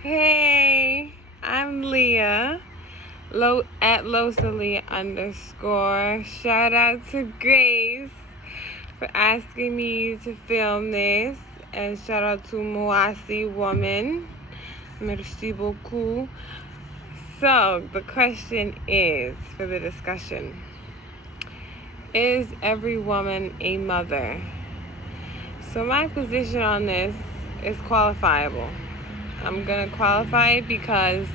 Hey, I'm Leah, at Losalie _. Shout out to Grace for asking me to film this. And shout out to Moasi Woman. Merci beaucoup. So, the question is, for the discussion, is every woman a mother? So my position on this is qualifiable. I'm going to qualify it because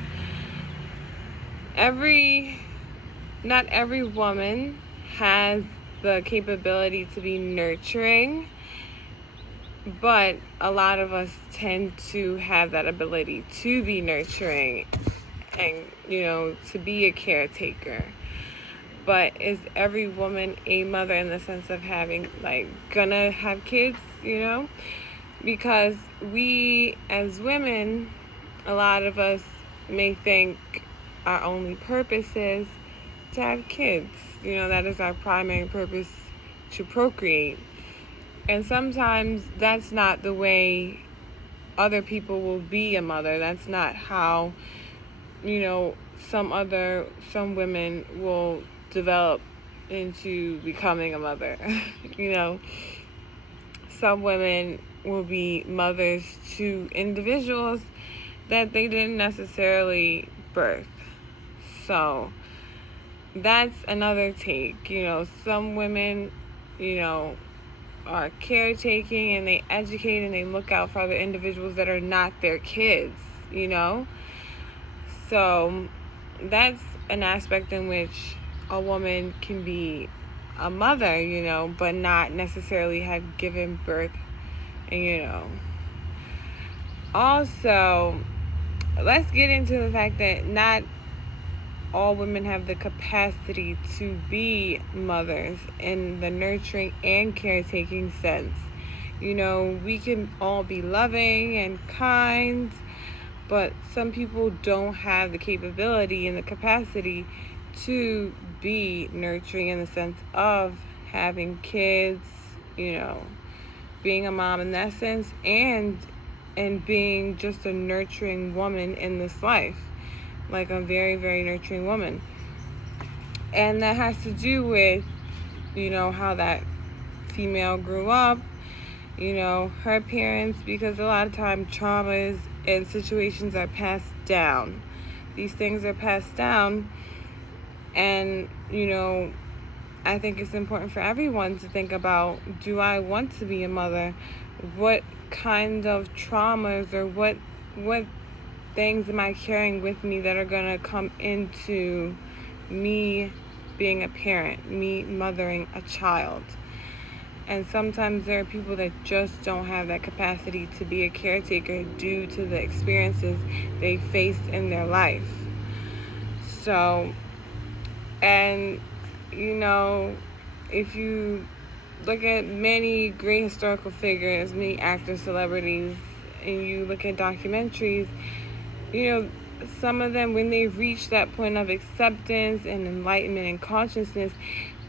not every woman has the capability to be nurturing, but a lot of us tend to have that ability to be nurturing and, to be a caretaker. But is every woman a mother in the sense of gonna have kids, Because we, as women, a lot of us may think our only purpose is to have kids. That is our primary purpose, to procreate. And sometimes that's not the way other people will be a mother. That's not how, some women will develop into becoming a mother. Some women will be mothers to individuals that they didn't necessarily birth. So that's another take. Some women, are caretaking and they educate and they look out for other individuals that are not their kids, So that's an aspect in which a woman can be a mother, but not necessarily have given birth, Also, let's get into the fact that not all women have the capacity to be mothers in the nurturing and caretaking sense. We can all be loving and kind, but some people don't have the capability and the capacity to be nurturing in the sense of having kids, being a mom in that sense, and being just a nurturing woman in this life, like a very, very nurturing woman. And that has to do with, how that female grew up, her parents, because a lot of time traumas and situations are passed down. These things are passed down, and, I think it's important for everyone to think about, do I want to be a mother? What kind of traumas or what things am I carrying with me that are going to come into me being a parent, me mothering a child? And sometimes there are people that just don't have that capacity to be a caretaker due to the experiences they faced in their life. So, and, if you look at many great historical figures, many actors, celebrities, and you look at documentaries, some of them, when they reach that point of acceptance and enlightenment and consciousness,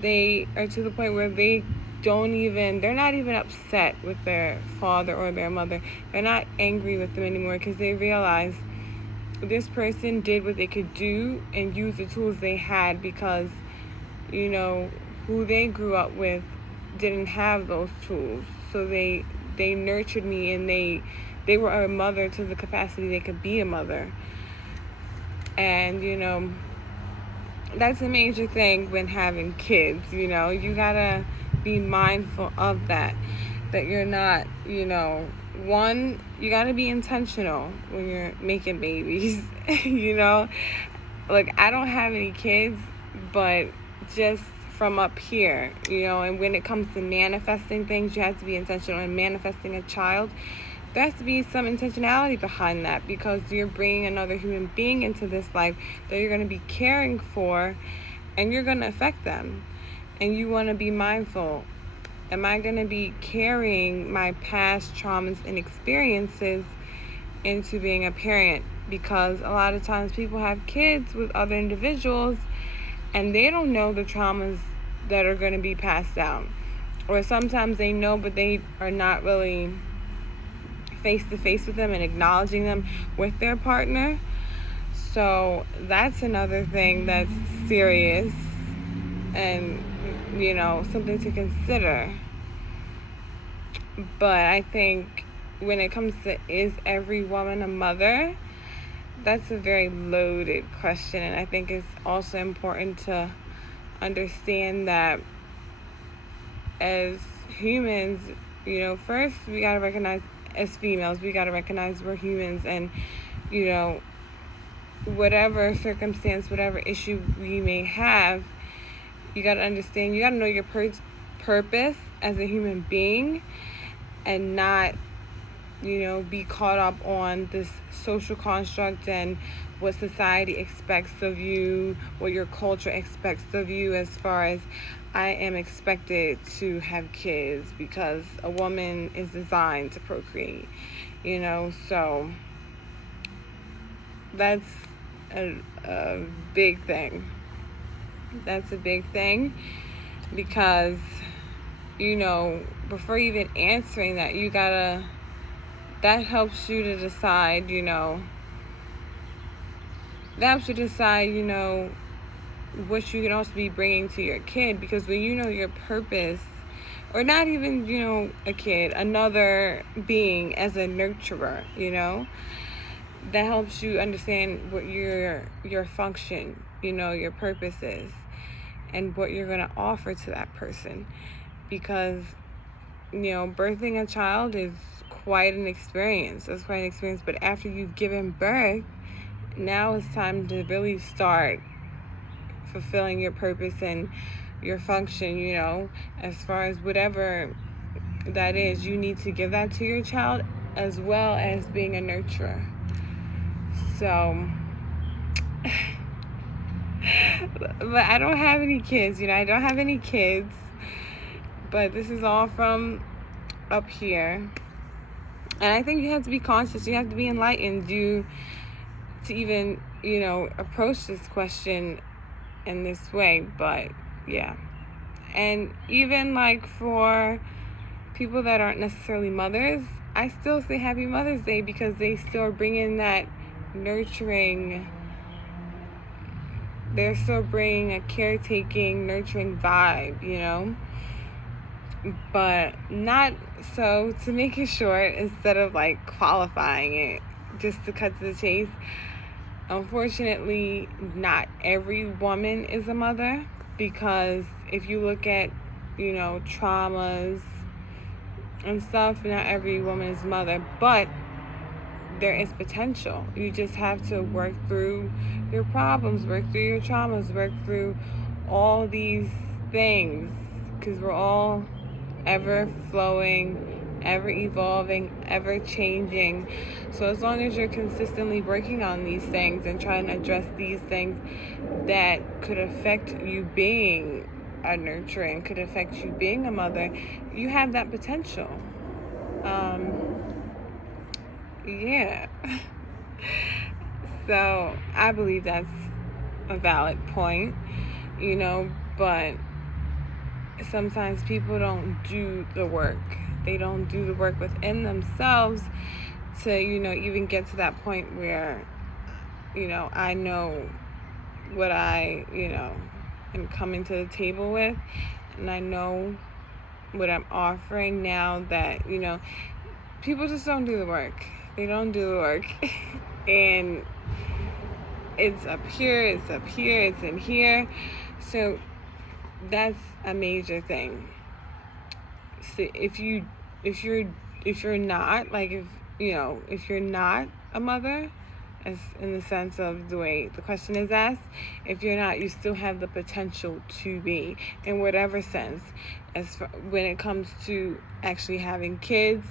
they are to the point where they're not even upset with their father or their mother. They're not angry with them anymore because they realize this person did what they could do and use the tools they had because, who they grew up with didn't have those tools. So they nurtured me, and they were a mother to the capacity they could be a mother. And, that's a major thing when having kids, you gotta be mindful of that you're not, one, you gotta be intentional when you're making babies, Like, I don't have any kids, but just from up here, and when it comes to manifesting things, you have to be intentional. And manifesting a child, there has to be some intentionality behind that, because you're bringing another human being into this life that you're going to be caring for, and you're going to affect them. And you want to be mindful. Am I going to be carrying my past traumas and experiences into being a parent? Because a lot of times people have kids with other individuals and they don't know the traumas that are going to be passed down. Or sometimes they know, but they are not really face to face with them and acknowledging them with their partner. So that's another thing that's serious and, something to consider. But I think when it comes to, is every woman a mother, that's a very loaded question. And I think it's also important to understand that as humans, first we got to recognize, as females, we got to recognize we're humans. And, whatever circumstance, whatever issue we may have, you got to understand, you got to know your purpose as a human being, and not, be caught up on this social construct and what society expects of you, what your culture expects of you, as far as, I am expected to have kids because a woman is designed to procreate, so that's a big thing. That's a big thing, because, before even answering that, that helps you to decide, what you can also be bringing to your kid. Because when you know your purpose, or not even, a kid, another being as a nurturer, that helps you understand what your function, your purpose is, and what you're going to offer to that person. Because, birthing a child is quite an experience. It's quite an experience. But after you've given birth, now it's time to really start fulfilling your purpose and your function, as far as whatever that is. You need to give that to your child, as well as being a nurturer. So, but I don't have any kids, I don't have any kids, but this is all from up here. And I think you have to be conscious, you have to be enlightened, to even, approach this question in this way. But yeah. And even like for people that aren't necessarily mothers, I still say Happy Mother's Day, because they still bring in that nurturing, they're still bringing a caretaking, nurturing vibe, but not, so to make it short, instead of like qualifying it, just to cut to the chase, unfortunately, not every woman is a mother. Because if you look at, traumas and stuff, not every woman is a mother. But there is potential. You just have to work through your problems, work through your traumas, work through all these things, because we're all ever flowing, ever evolving, ever changing. So as long as you're consistently working on these things and trying to address these things that could affect you being a nurturing, could affect you being a mother, you have that potential. Yeah. So I believe that's a valid point, but sometimes people don't do the work. They don't do the work within themselves to, even get to that point where, I know what I, am coming to the table with, and I know what I'm offering now. That, people just don't do the work. They don't do the work. And it's up here, it's up here, it's in here. So that's a major thing. So if you're not, like, if you're not a mother, as in the sense of the way the question is asked, if you're not, you still have the potential to be, in whatever sense, when it comes to actually having kids,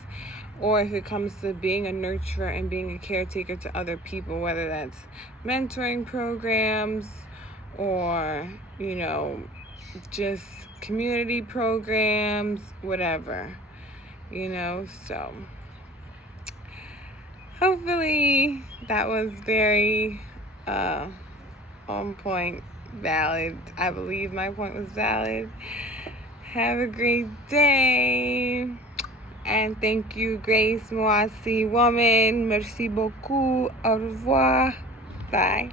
or if it comes to being a nurturer and being a caretaker to other people, whether that's mentoring programs or, just community programs, whatever, so hopefully that was very on point, valid. I believe my point was valid. Have a great day. And thank you, Grace Moasi Woman. Merci beaucoup. Au revoir. Bye.